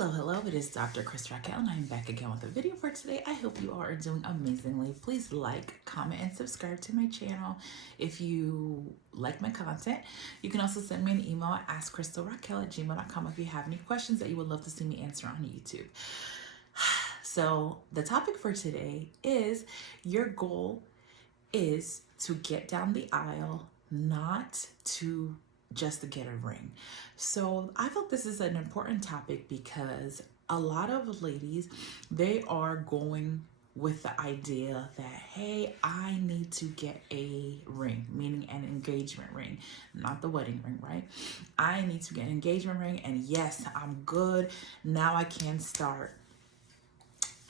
Hello, it is Dr. Chris Raquel, and I'm back again with a video for today. I hope you all are doing amazingly. Please like, comment, and subscribe to my channel if you like my content. You can also send me an email at askkrystalracquel@gmail.com if you have any questions that you would love to see me answer on YouTube. So the topic for today is your goal is to get down the aisle, not to just to get a ring. So I felt this is an important topic because a lot of ladies, they are going with the idea that, hey, I need to get a ring, meaning an engagement ring, not the wedding ring, right? I need to get an engagement ring, and yes, I'm good. Now I can start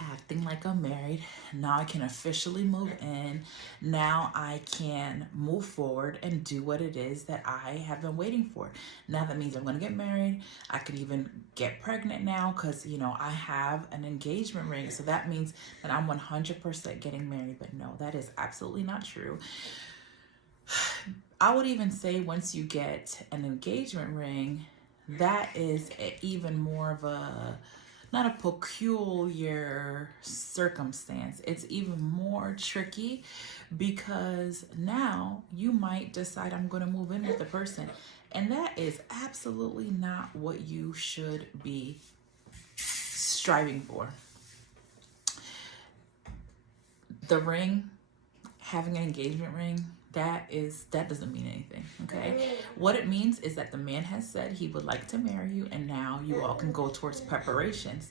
acting like I'm married. Now I can officially move in. Now I can move forward and do what it is that I have been waiting for. Now that means I'm going to get married. I could even get pregnant now because, I have an engagement ring. So that means that I'm 100% getting married. But no, that is absolutely not true. I would even say once you get an engagement ring, that is even more of not a peculiar circumstance. It's even more tricky because now you might decide I'm going to move in with the person. And that is absolutely not what you should be striving for. The ring, having an engagement ring, that doesn't mean anything, okay? What it means is that the man has said he would like to marry you, and now you all can go towards preparations.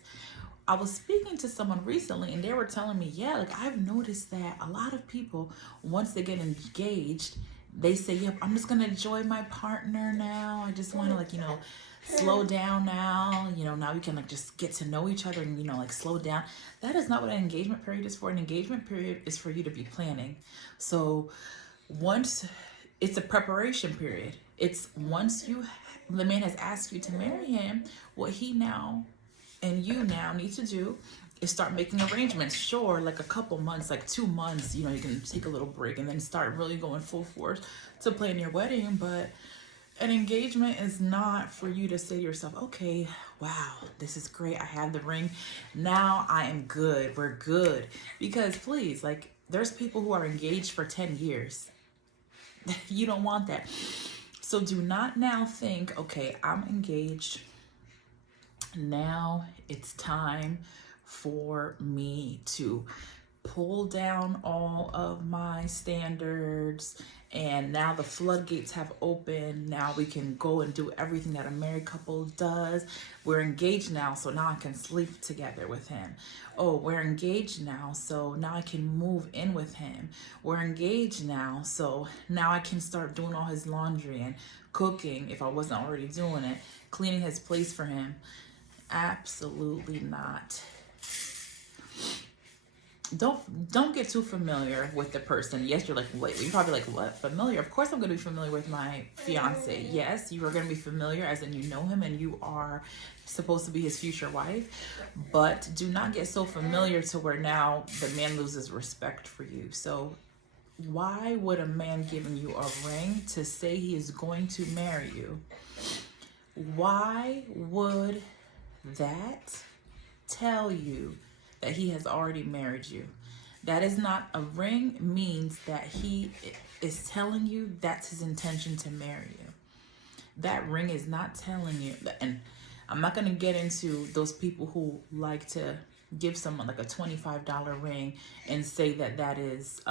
I was speaking to someone recently, and they were telling me, I've noticed that a lot of people, once they get engaged, they say, yep, I'm just gonna enjoy my partner now. I just want to slow down now. Now we can just get to know each other and slow down. That is not what an engagement period is for. An engagement period is for you to be planning. So once it's a preparation period, it's once the man has asked you to marry him, what he now and you now need to do is start making arrangements. Sure, like a couple months, like 2 months, you can take a little break and then start really going full force to plan your wedding. But an engagement is not for you to say to yourself, okay, wow, this is great. I have the ring. Now I am good. We're good. Because please, there's people who are engaged for 10 years. You don't want that. So do not now think, okay, I'm engaged. Now it's time for me to pull down all of my standards, and now the floodgates have opened. Now we can go and do everything that a married couple does. We're engaged now, so now I can sleep together with him. Oh, we're engaged now, so now I can move in with him. We're engaged now, so now I can start doing all his laundry and cooking if I wasn't already doing it, cleaning his place for him. Absolutely not. Don't get too familiar with the person. Yes, you're like, wait, you're probably like, what? Familiar? Of course I'm going to be familiar with my fiance. Yes, you are going to be familiar as in you know him and you are supposed to be his future wife. But do not get so familiar to where now the man loses respect for you. So why would a man giving you a ring to say he is going to marry you? Why would that tell you that he has already married you? That is not, a ring means that he is telling you that's his intention to marry you. That ring is not telling you, and I'm not going to get into those people who like to give someone like a $25 ring and say that is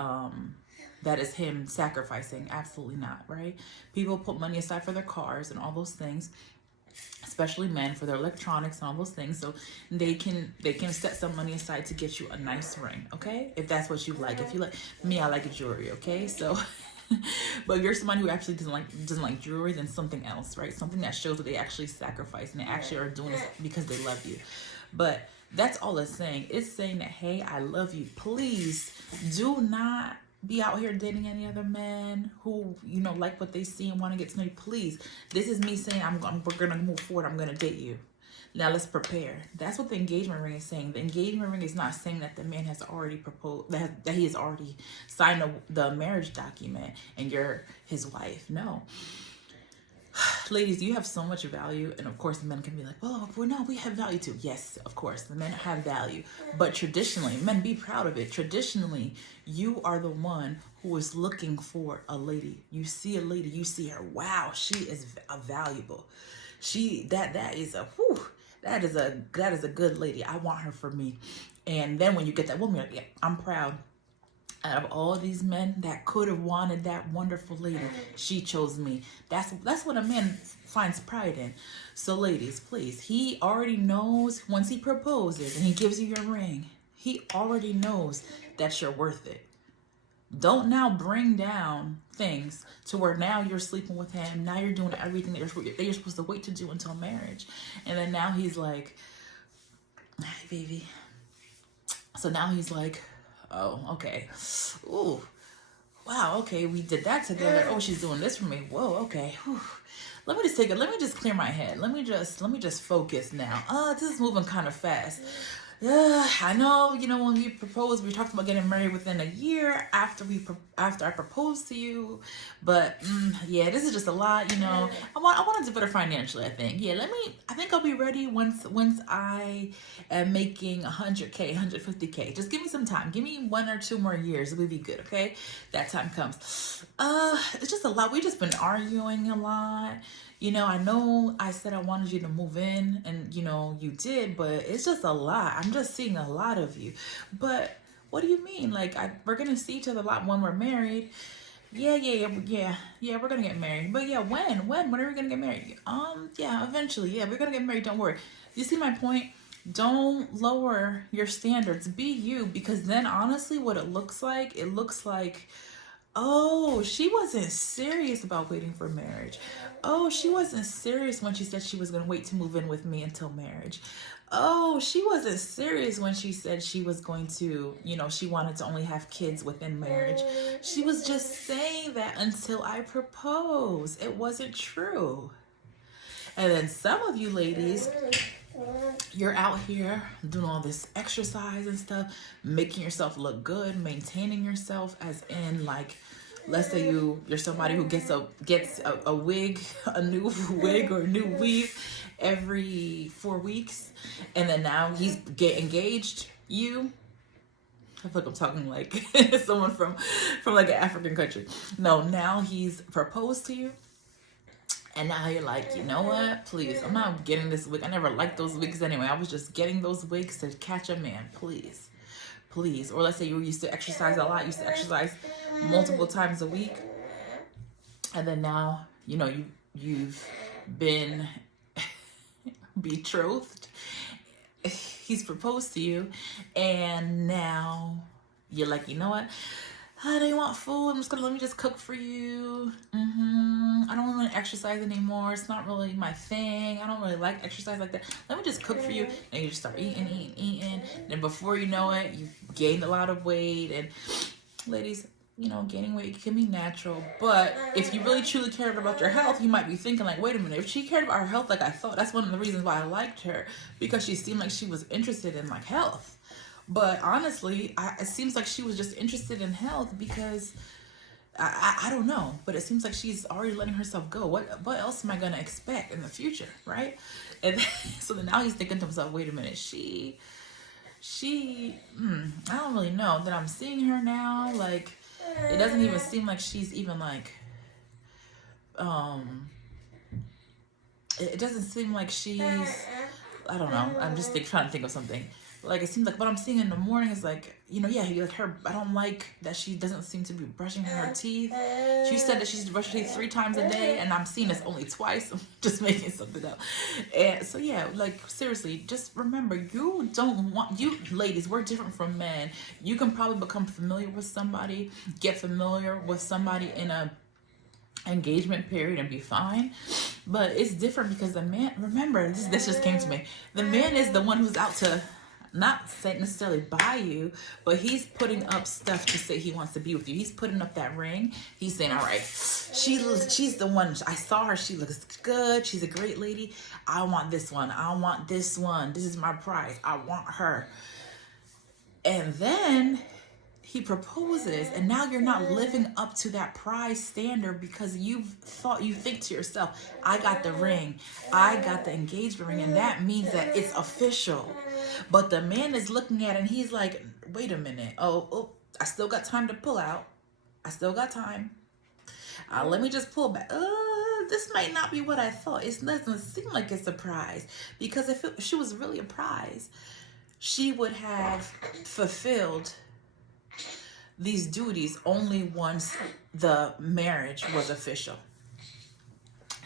him sacrificing. Absolutely not, right? People put money aside for their cars and all those things, especially men, for their electronics and all those things, so they can set some money aside to get you a nice ring, okay? If that's what you like. If you like me, I like jewelry, okay? So but if you're somebody who actually doesn't like jewelry, then something else, right? Something that shows that they actually sacrifice and they actually are doing this because they love you. But that's all it's saying. It's saying that, hey, I love you. Please do not be out here dating any other men who like what they see and want to get to know you. Please, this is me saying we're gonna move forward. I'm gonna date you. Now let's prepare. That's what the engagement ring is saying. The engagement ring is not saying that the man has already proposed, that he has already signed the marriage document and you're his wife. No. Ladies, you have so much value, and of course, men can be like, "Oh, well, no, we have value too." Yes, of course, the men have value, but traditionally, men, be proud of it. Traditionally, you are the one who is looking for a lady. You see a lady, you see her. Wow, she is valuable. That is a whew, that is a good lady. I want her for me. And then when you get that woman, you're like, yeah, I'm proud. Out of all these men that could have wanted that wonderful lady, she chose me. That's what a man finds pride in. So ladies, please, he already knows once he proposes and he gives you your ring, he already knows that you're worth it. Don't now bring down things to where now you're sleeping with him. Now you're doing everything that you're supposed to wait to do until marriage. And then now he's like, "Hi, baby." So now he's like, "Oh, okay. Ooh, wow, okay, we did that together. Oh, she's doing this for me. Whoa, okay. Whew. Let me just clear my head. Let me just focus now. This is moving kind of fast. Yeah, I know, when we proposed, we talked about getting married within a year after I proposed to you. But yeah, this is just a lot, I want to do better financially, I think. Yeah, I think I'll be ready once I am making 100K, 150K. Just give me some time. Give me 1 or 2 more years. We'll be good, okay? That time comes. It's just a lot. We've just been arguing a lot. I know I said I wanted you to move in, and you did, but it's just a lot. I'm just seeing a lot of you. But what do you mean? Like, we're gonna see each other a lot when we're married. Yeah, we're gonna get married. But yeah, when are we gonna get married? Yeah, eventually. Yeah, we're gonna get married. Don't worry. You see my point? Don't lower your standards. Be you, because then honestly, what it looks like, oh, she wasn't serious about waiting for marriage. Oh, she wasn't serious when she said she was going to wait to move in with me until marriage. Oh, she wasn't serious when she said she was going to, she wanted to only have kids within marriage. She was just saying that until I proposed. It wasn't true. And then some of you ladies, you're out here doing all this exercise and stuff, making yourself look good, maintaining yourself, as in, like, let's say you're somebody who gets a wig, a new wig or a new weave every 4 weeks, and then now he's get engaged. I feel like I'm talking like someone from like an African country. No, now he's proposed to you. And now you're like, you know what? Please, I'm not getting this wig. I never liked those wigs anyway. I was just getting those wigs to catch a man. Please. Please. Or let's say you used to exercise a lot. You used to exercise multiple times a week. And then now, you've been betrothed. He's proposed to you. And now you're like, you know what? I don't want food. Let me just cook for you. I don't want to exercise anymore. It's not really my thing. I don't really like exercise like that. Let me just cook for you. And you just start eating. And before you know it, you've gained a lot of weight. And ladies, gaining weight can be natural. But if you really truly cared about your health, you might be thinking like, wait a minute, if she cared about her health like I thought, that's one of the reasons why I liked her. Because she seemed like she was interested in like health. But honestly, it seems like she was just interested in health because I don't know. But it seems like she's already letting herself go. What else am I gonna expect in the future, right? And so then now he's thinking to himself, wait a minute, she I don't really know that I'm seeing her now. Like, it doesn't even seem like she's even like it doesn't seem like she's, I don't know. I'm just trying to think of something. Like, it seems like what I'm seeing in the morning is like, like her. I don't like that she doesn't seem to be brushing her teeth. She said that she's brushing her teeth 3 times a day, and I'm seeing this only twice. I'm just making something up. And so yeah, like, seriously, just remember, you ladies, we're different from men. You can probably become familiar with somebody, get familiar with somebody in a engagement period and be fine, but it's different because the man, remember, this just came to me, the man is the one who's out to not say necessarily buy you, but he's putting up stuff to say he wants to be with you. He's putting up that ring. He's saying, all right, she's the one. I saw her. She looks good. She's a great lady. I want this one. I want this one. This is my prize. I want her. And then he proposes, and now you're not living up to that prize standard because you think to yourself, I got the ring, I got the engagement ring, and that means that it's official. But the man is looking at it and he's like, wait a minute, oh, I still got time to pull out. I still got time. Let me just pull back. This might not be what I thought. It doesn't seem like it's a prize, because if she was really a prize, she would have fulfilled these duties only once the marriage was official.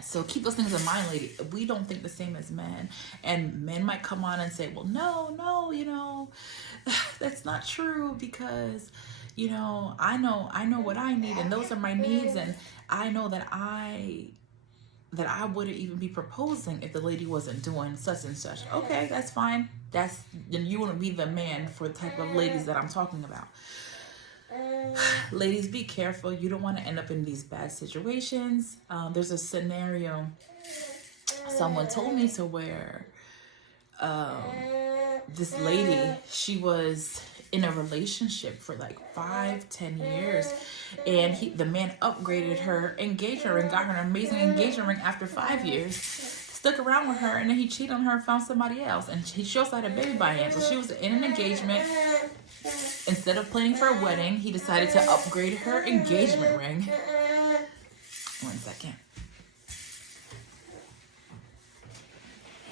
So keep those things in mind, lady. We don't think the same as men. And men might come on and say, well, no, you know, that's not true, because, you know, I know what I need, and those are my needs, and I know that I wouldn't even be proposing if the lady wasn't doing such and such. Okay, that's fine. Then you wouldn't be the man for the type of ladies that I'm talking about. Ladies, be careful. You don't want to end up in these bad situations. There's a scenario someone told me to where this lady, she was in a relationship for like 5-10 years, and the man upgraded her engagement ring, got her an amazing engagement ring after 5 years, stuck around with her, and then he cheated on her and found somebody else, and she also had a baby by him. So she was in an engagement. Instead of planning for a wedding, he decided to upgrade her engagement ring. 1 second.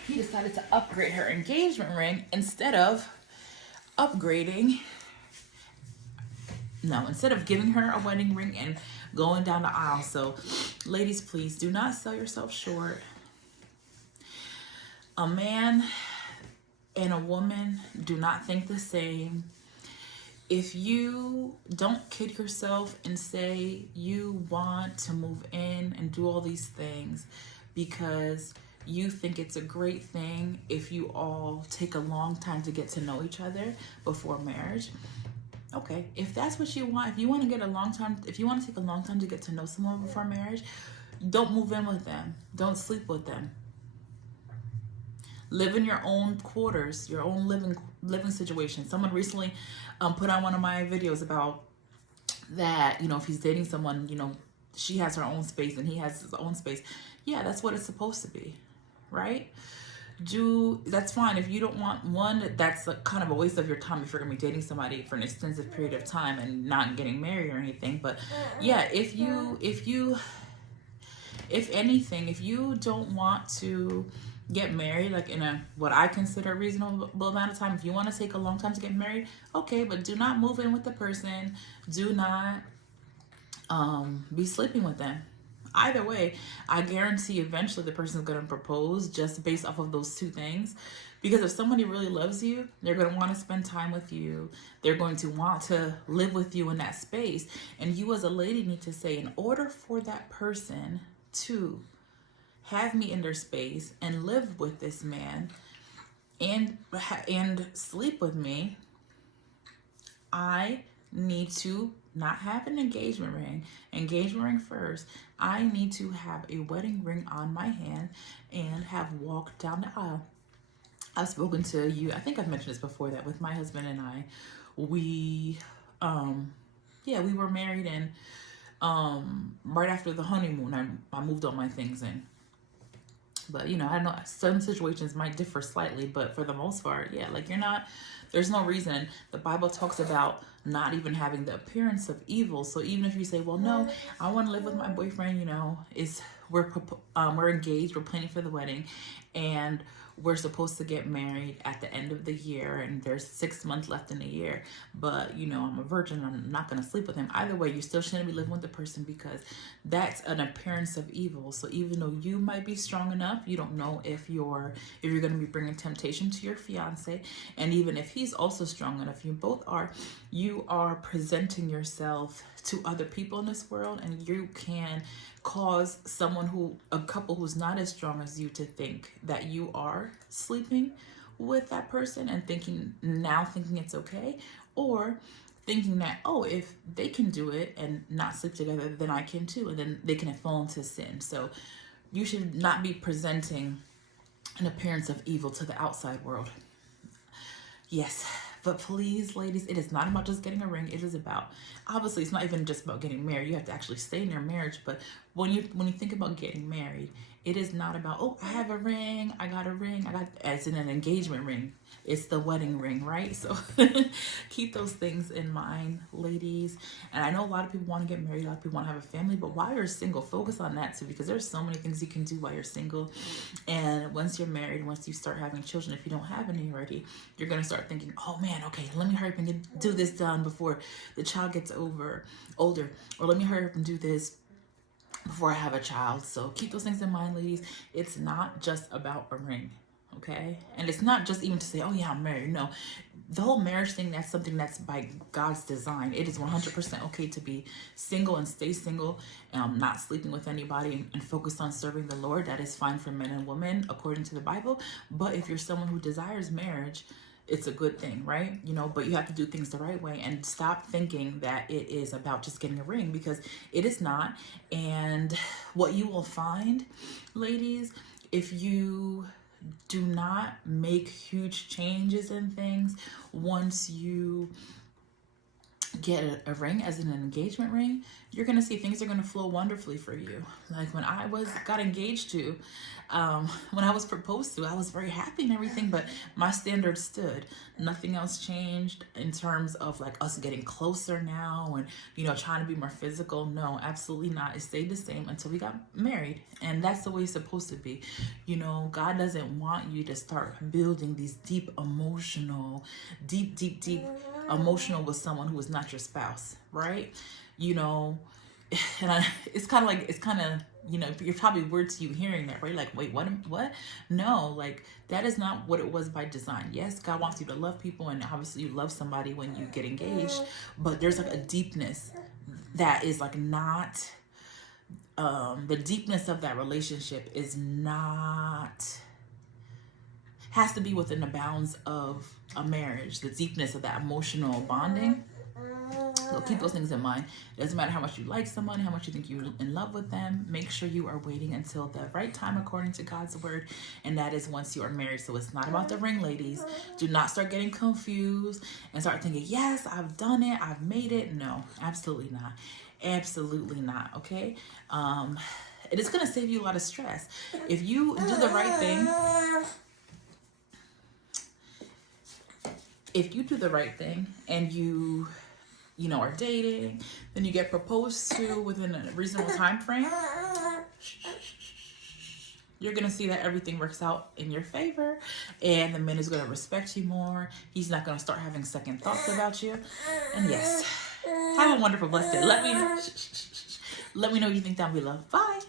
He decided to upgrade her engagement ring instead of giving her a wedding ring and going down the aisle. So, ladies, please do not sell yourself short. A man and a woman do not think the same. If you don't kid yourself and say you want to move in and do all these things because you think it's a great thing if you all take a long time to get to know each other before marriage, okay, if that's what you want, if you want to take a long time to get to know someone before marriage, don't move in with them. Don't sleep with them. Live in your own quarters, your own living situation. Someone recently put on one of my videos about that, you know, if he's dating someone, you know, she has her own space and he has his own space. Yeah, that's what it's supposed to be, right? That's fine. If you don't want one, that's kind of a waste of your time if you're gonna be dating somebody for an extensive period of time and not getting married or anything. But yeah, if anything, if you don't want to get married like in what I consider a reasonable amount of time, if you want to take a long time to get married, okay, but do not move in with the person. Do not be sleeping with them. Either way, I guarantee eventually the person's going to propose just based off of those two things. Because if somebody really loves you, they're going to want to spend time with you. They're going to want to live with you in that space. And you as a lady need to say, in order for that person to have me in their space and live with this man and sleep with me, I need to not have an engagement ring first. I need to have a wedding ring on my hand and have walked down the aisle. I've spoken to you, I think I've mentioned this before, that with my husband and I, we were married, and right after the honeymoon, I moved all my things in. But, you know, I know some situations might differ slightly, but for the most part, yeah, like there's no reason. The Bible talks about not even having the appearance of evil. So even if you say, well, no, I want to live with my boyfriend, you know, we're engaged, we're planning for the wedding, and we're supposed to get married at the end of the year, and there's 6 months left in the year, but, you know, I'm a virgin, I'm not going to sleep with him. Either way, you still shouldn't be living with the person, because that's an appearance of evil. So even though you might be strong enough, you don't know if you're going to be bringing temptation to your fiance. And even if he's also strong enough, you both are, you are presenting yourself to other people in this world, and you can cause a couple who's not as strong as you to think that you are sleeping with that person and thinking it's okay, or thinking that, oh, if they can do it and not sleep together, then I can too, and then they can fall into sin. So you should not be presenting an appearance of evil to the outside world. Yes, But please, ladies, it is not about just getting a ring. It is about, obviously, it's not even just about getting married. You have to actually stay in your marriage. But when you think about getting married, it is not about, oh, I have a ring, I got a ring, as in an engagement ring. It's the wedding ring, right? So keep those things in mind, ladies. And I know a lot of people want to get married, a lot of people want to have a family, but while you're single, focus on that too, because there's so many things you can do while you're single. And once you're married, once you start having children, if you don't have any already, you're going to start thinking, oh man, okay, let me hurry up and do this done before the child gets older, or let me hurry up and do this before I have a child. So keep those things in mind, ladies. It's not just about a ring, okay? And it's not just even to say, oh yeah, I'm married. No, the whole marriage thing, that's something that's by God's design. It is 100% okay to be single and stay single, not sleeping with anybody, and focus on serving the Lord. That is fine for men and women according to the Bible. But if you're someone who desires marriage, it's a good thing, right? You know, but you have to do things the right way and stop thinking that it is about just getting a ring, because it is not. And what you will find, ladies, if you do not make huge changes in things, once you get a ring as an engagement ring, you're gonna see things are gonna flow wonderfully for you. Like when I got engaged to, when I was proposed to, I was very happy and everything, but my standards stood. Nothing else changed in terms of like us getting closer now and, you know, trying to be more physical. No, absolutely not. It stayed the same until we got married. And that's the way it's supposed to be. You know, God doesn't want you to start building these deep emotional with someone who is not your spouse, right? You know, and it's kind of, you know, you're probably weird to you hearing that, right? Like, wait, what? No, like that is not what it was by design. Yes, God wants you to love people, and obviously you love somebody when you get engaged, but there's like a deepness that is like not, the deepness of that relationship is not, has to be within the bounds of a marriage, the deepness of that emotional bonding. So keep those things in mind. It doesn't matter how much you like someone, how much you think you're in love with them. Make sure you are waiting until the right time according to God's word, and that is once you are married. So it's not about the ring, ladies. Do not start getting confused and start thinking, yes, I've done it, I've made it. No, absolutely not. Absolutely not, okay? It is going to save you a lot of stress. If you do the right thing, and you know, are dating, then you get proposed to within a reasonable time frame, you're going to see that everything works out in your favor, and the man is going to respect you more. He's not going to start having second thoughts about you. And yes, have a wonderful, blessed day. Let me know what you think down below. Bye.